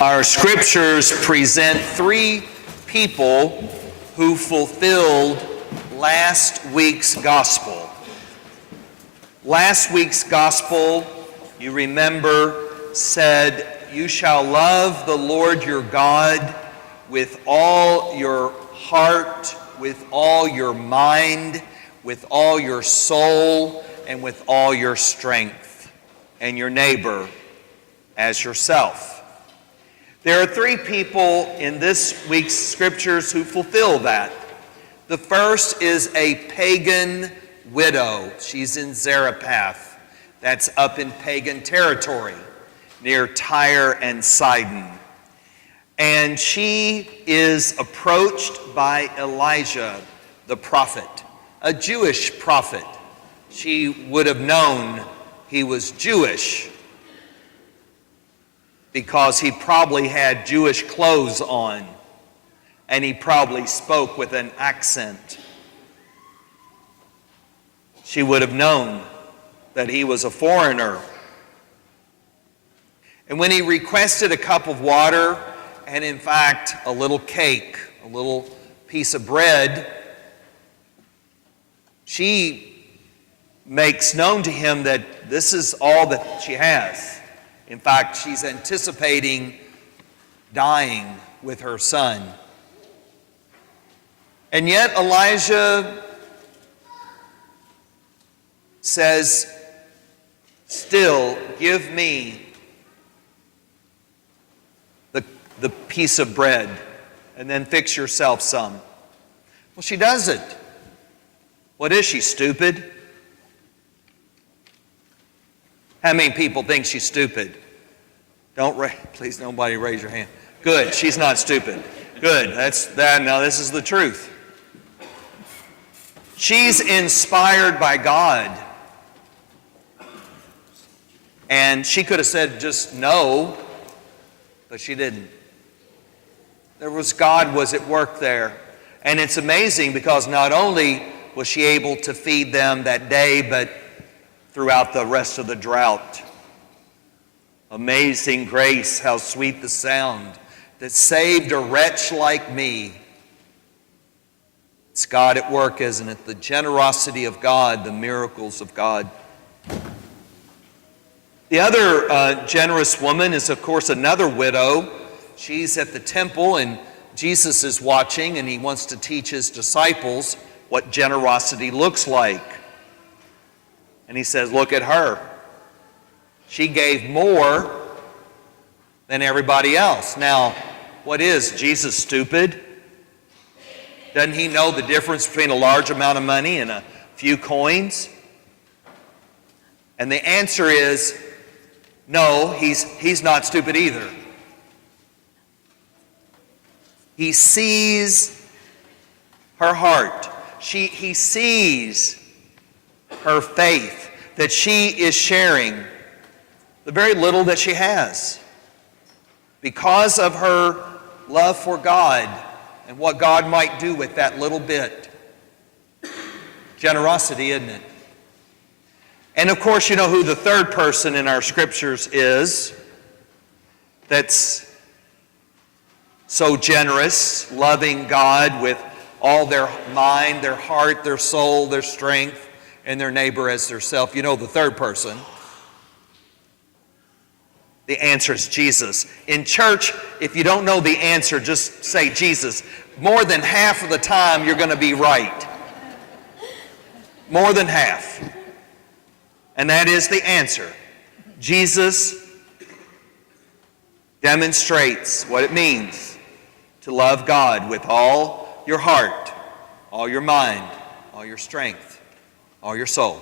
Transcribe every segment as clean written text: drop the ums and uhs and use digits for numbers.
Our scriptures present three people who fulfilled last week's gospel. Last week's gospel, you remember, said, "You shall love the Lord your God with all your heart, with all your mind, with all your soul, and with all your strength, and your neighbor as yourself." There are three people in this week's scriptures who fulfill that. The first is a pagan widow. She's in Zarephath. That's up in pagan territory near Tyre and Sidon. And she is approached by Elijah, the prophet, a Jewish prophet. She would have known he was Jewish because he probably had Jewish clothes on, and he probably spoke with an accent. She would have known that he was a foreigner. And when he requested a cup of water, and in fact, a little cake, a little piece of bread, she makes known to him that this is all that she has. In fact, she's anticipating dying with her son. And yet Elijah says, "Still, give me the piece of bread, and then fix yourself some." Well, she doesn't. What is she, stupid? How many people think she's stupid? Please, nobody raise your hand. Good, she's not stupid. Good, now this is the truth. She's inspired by God. And she could have said just no, but she didn't. God was at work there. And it's amazing because not only was she able to feed them that day, but throughout the rest of the drought. Amazing grace, how sweet the sound that saved a wretch like me. It's God at work, isn't it? The generosity of God, the miracles of God. The other generous woman is, of course, another widow. She's at the temple, and Jesus is watching, and he wants to teach his disciples what generosity looks like. And he says, look at her. She gave more than everybody else. Now, what is Jesus stupid? Doesn't he know the difference between a large amount of money and a few coins? And the answer is, no, he's not stupid either. He sees her heart. He sees her faith, that she is sharing the very little that she has because of her love for God and what God might do with that little bit. Generosity, isn't it? And of course, you know who the third person in our scriptures is that's so generous, loving God with all their mind, their heart, their soul, their strength, and their neighbor as their self. You know the third person. The answer is Jesus. In church, if you don't know the answer, just say Jesus. More than half of the time, you're going to be right. More than half. And that is the answer. Jesus demonstrates what it means to love God with all your heart, all your mind, all your strength, all your soul.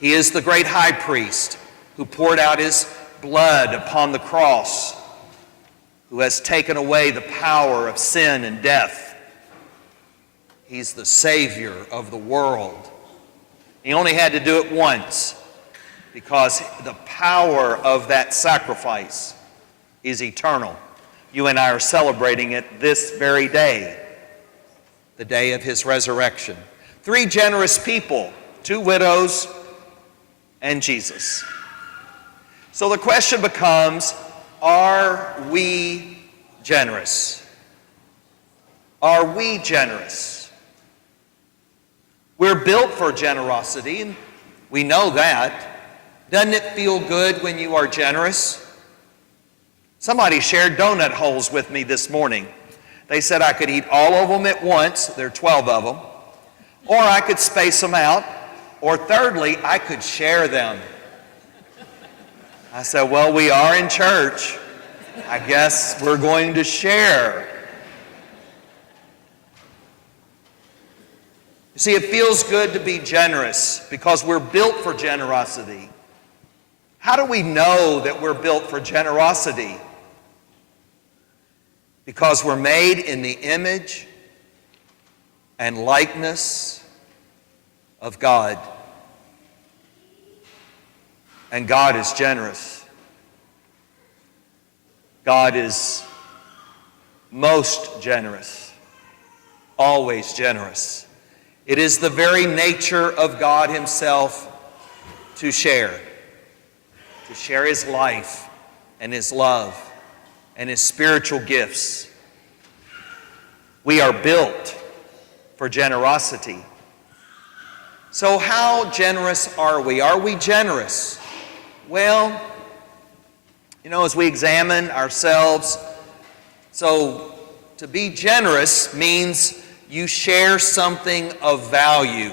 He is the great high priest who poured out his blood upon the cross, who has taken away the power of sin and death. He's the Savior of the world. He only had to do it once because the power of that sacrifice is eternal. You and I are celebrating it this very day, the day of his resurrection. Three generous people, two widows, and Jesus. So the question becomes, Are we generous? Are we generous? We're built for generosity, and we know that. Doesn't it feel good when you are generous? Somebody shared donut holes with me this morning. They said I could eat all of them at once, there are 12 of them, or I could space them out, or thirdly, I could share them. I said, well, we are in church. I guess we're going to share. You see, it feels good to be generous because we're built for generosity. How do we know that we're built for generosity? Because we're made in the image and likeness of God. And God is generous. God is most generous, always generous. It is the very nature of God himself to share his life and his love and his spiritual gifts. We are built for generosity. So how generous are we? Are we generous? Well, as we examine ourselves, so to be generous means you share something of value.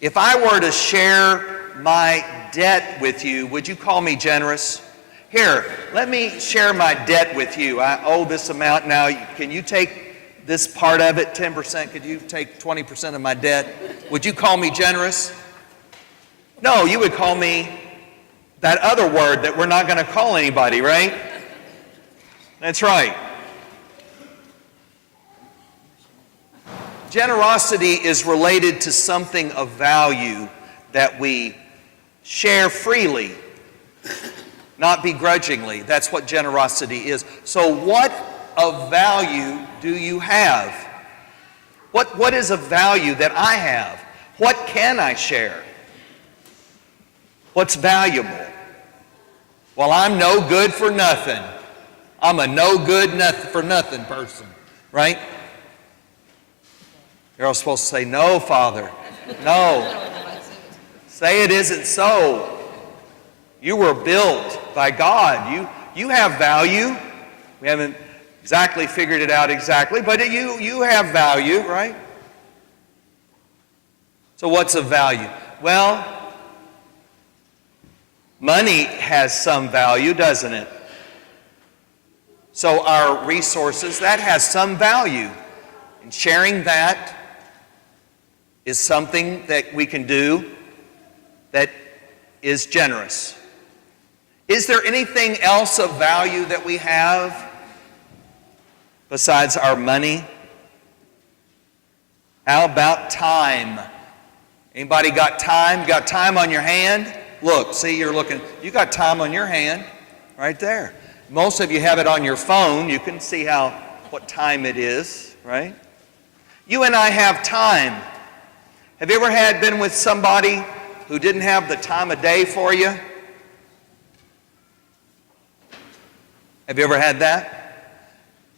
If I were to share my debt with you, would you call me generous? Here, let me share my debt with you. I owe this amount now. Can you take this part of it, 10%? Could you take 20% of my debt? Would you call me generous? No, you would call me that other word that we're not going to call anybody, right? That's right. Generosity is related to something of value that we share freely, not begrudgingly. That's what generosity is. So what of value do you have? What is of value that I have? What can I share? What's valuable? Well, I'm no good for nothing. I'm a no good for nothing person, right? You're all supposed to say, no, Father, no. Say it isn't so. You were built by God. You have value. We haven't exactly figured it out exactly, but you have value, right? So what's of value? Well, money has some value, doesn't it? So our resources, that has some value. And sharing that is something that we can do that is generous. Is there anything else of value that we have besides our money? How about time? Anybody got time? Got time on your hand? Look, see, you're looking. You got time on your hand right there. Most of you have it on your phone. You can see what time it is, right? You and I have time. Have you ever been with somebody who didn't have the time of day for you? Have you ever had that?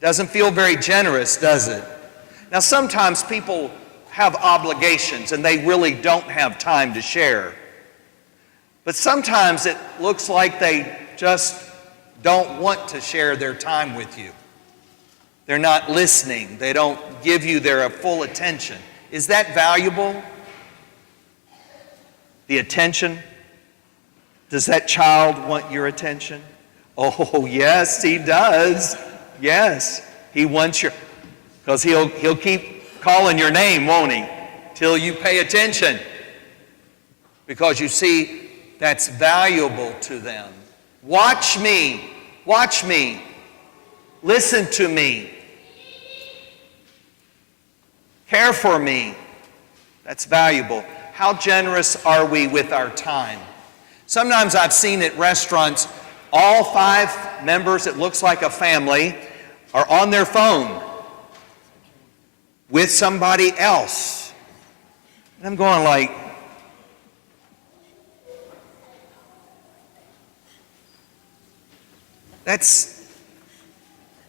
Doesn't feel very generous, does it? Now, sometimes people have obligations and they really don't have time to share. But sometimes it looks like they just don't want to share their time with you. They're not listening. They don't give you their full attention. Is that valuable? The attention? Does that child want your attention? Oh, yes, he does. Yes, he wants your, because he'll keep calling your name, won't he? Till you pay attention. Because you see, that's valuable to them. Watch me. Watch me. Listen to me. Care for me. That's valuable. How generous are we with our time? Sometimes I've seen at restaurants, all 5 members, it looks like a family, are on their phone with somebody else. And I'm going like,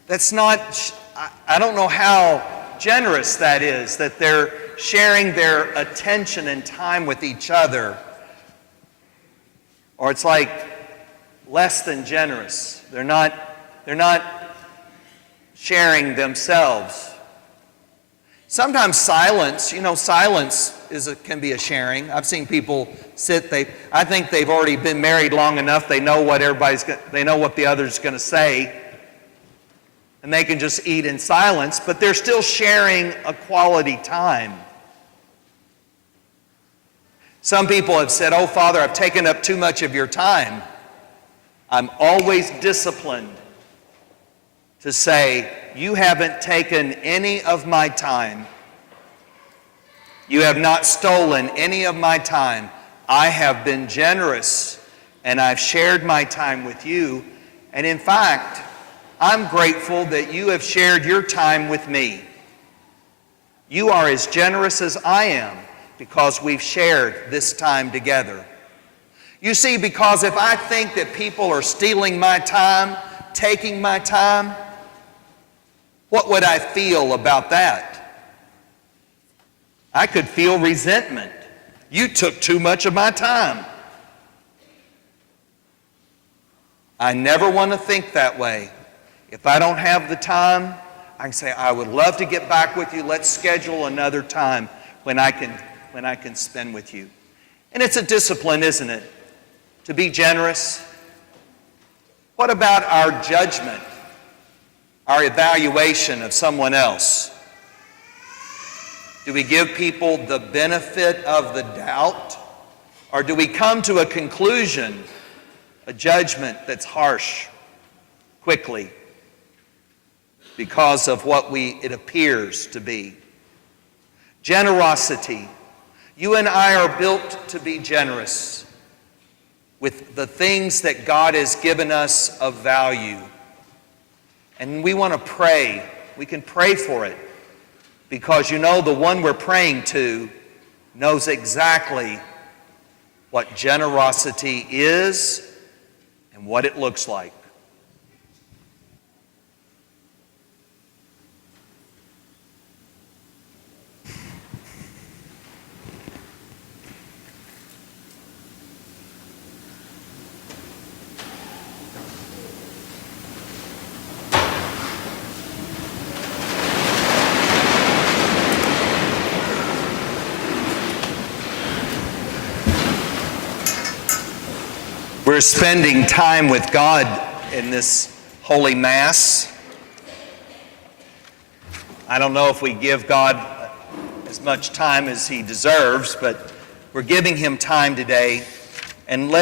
That's not, I don't know how generous that is, that they're sharing their attention and time with each other. Or it's like less than generous. They're not sharing themselves. Sometimes silence can be a sharing. I've seen people sit, I think they've already been married long enough, they know what the other's going to say, and they can just eat in silence, but they're still sharing a quality time. Some people have said, "Oh, Father, I've taken up too much of your time." I'm always disciplined to say, "You haven't taken any of my time. You have not stolen any of my time. I have been generous, and I've shared my time with you. And in fact, I'm grateful that you have shared your time with me. You are as generous as I am because we've shared this time together." You see, because if I think that people are stealing my time, taking my time, what would I feel about that? I could feel resentment. You took too much of my time. I never want to think that way. If I don't have the time, I can say, "I would love to get back with you. Let's schedule another time when I can spend with you." And it's a discipline, isn't it? To be generous. What about our judgment, our evaluation of someone else? Do we give people the benefit of the doubt? Or do we come to a conclusion, a judgment that's harsh, quickly, because of what it appears to be? Generosity. You and I are built to be generous with the things that God has given us of value. And we want to pray. We can pray for it because the one we're praying to knows exactly what generosity is and what it looks like. We're spending time with God in this Holy Mass. I don't know if we give God as much time as He deserves, but we're giving Him time today. And let